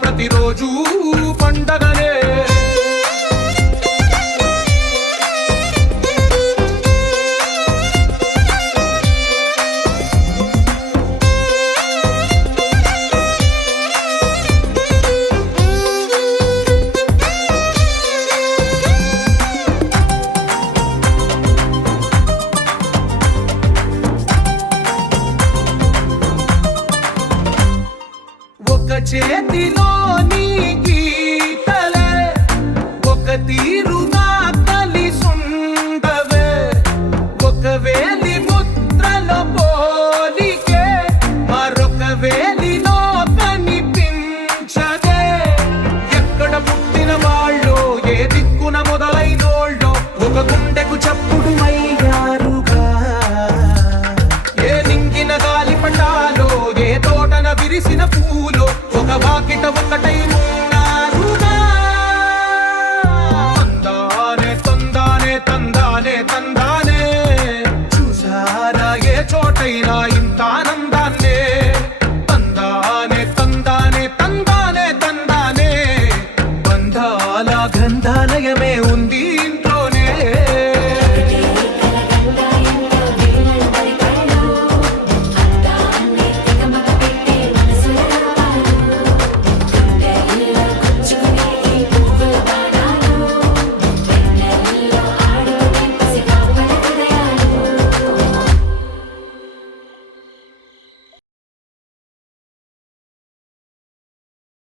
ప్రతిరోజు పండగనే. ఒక చేతిలో నీ గీతలే ఒక తీరుగా కలిసుండవే, ఒక వేలి ముద్రలో పోలికే మరొక వేలిలో కనిపించదే. ఎక్కడ పుట్టిన వాళ్ళు ఏ దిక్కున మొదలైనోళ్ళో ఒక గుండెకు చప్పుడు అయ్యారుగా. ఏ నింగిన గాలి పటాలో ఏ తోటన విరిసిన పూలో ఒక వాకిట ఒకటై